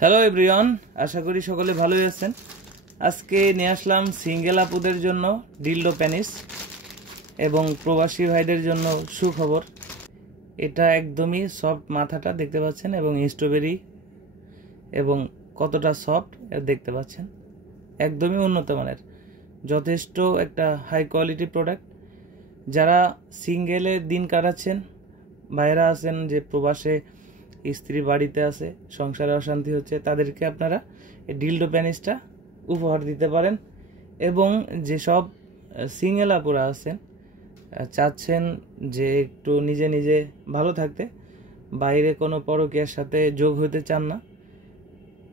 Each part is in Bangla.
হ্যালো এভরিওয়ান, আশা করি সকলে ভালোই আছেন। আজকে নিয়ে আসলাম সিঙ্গেল আপুদের জন্য ডিলডো প্যানিস এবং প্রবাসী ভাইদের জন্য সুখবর। এটা একদমই সফট, মাথাটা দেখতে পাচ্ছেন এবং স্ট্রবেরি এবং কতটা সফট দেখতে পাচ্ছেন। একদমই উন্নত মানের, যথেষ্ট একটা হাই কোয়ালিটি প্রোডাক্ট। যারা সিঙ্গেলে দিন কাটাচ্ছেন, ভাইরা আছেন যে প্রবাসে স্ত্রী বাড়িতে আছে, সংসারে অশান্তি হচ্ছে, তাদেরকে আপনারা এই ডিলডো প্যানিসটা উপহার দিতে পারেন। এবং যেসব সিঙ্গেল আপুরা আছেন, চাচ্ছেন যে একটু নিজে নিজে ভালো থাকতে, বাইরে কোনো পরকীয়ার সাথে যোগ হতে চান না,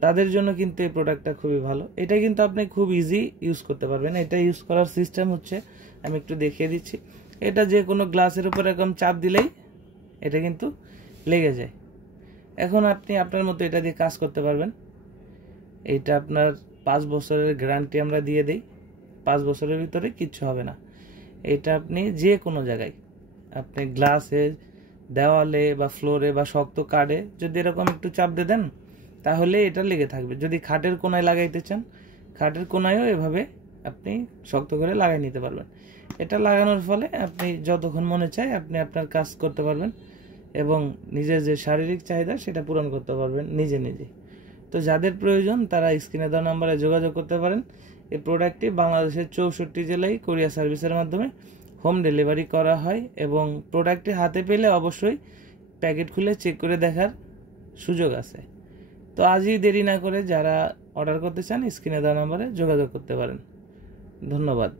তাদের জন্য কিন্তু এই প্রোডাক্টটা খুবই ভালো। এটা কিন্তু আপনি খুব ইজি ইউজ করতে পারবেন। এটা ইউজ করার সিস্টেম হচ্ছে, আমি একটু দেখিয়ে দিচ্ছি। এটা যে কোনো গ্লাসের উপর এরকম চাপ দিলেই এটা কিন্তু লেগে যায়। এখন আপনি আপনার মতো এটা দিয়ে কাজ করতে পারবেন। এইটা আপনার 5 বছরের গ্যারান্টি আমরা দিয়ে দেই। 5 বছরের ভিতরে কিচ্ছু হবে না। এটা আপনি যে কোনো জায়গায়, আপনি গ্লাসে, দেওয়ালে বা ফ্লোরে বা শক্ত কাঠে যদি এরকম একটু চাপ দিয়ে দেন, তাহলে এটা লেগে থাকবে। যদি খাটের কোনায় লাগাইতে চান, খাটের কোনায়ও এভাবে আপনি শক্ত করে লাগাই নিতে পারবেন। এটা লাগানোর ফলে আপনি যতক্ষণ মনে চায় আপনি আপনার কাজ করতে পারবেন এবং নিজের যে শারীরিক চাহিদা সেটা পূরণ করতে পারবেন নিজে নিজে। তো যাদের প্রয়োজন তারা স্ক্রিনে দেওয়া নাম্বারে যোগাযোগ করতে পারেন। এই প্রোডাক্টটি বাংলাদেশের 64 জেলায় কুরিয়ার সার্ভিসের মাধ্যমে হোম ডেলিভারি করা হয় এবং প্রোডাক্টটি হাতে পেলে অবশ্যই প্যাকেট খুলে চেক করে দেখার সুযোগ আছে। তো আজই দেরি না করে যারা অর্ডার করতে চান স্ক্রিনে দেওয়া নাম্বারে যোগাযোগ করতে পারেন। ধন্যবাদ।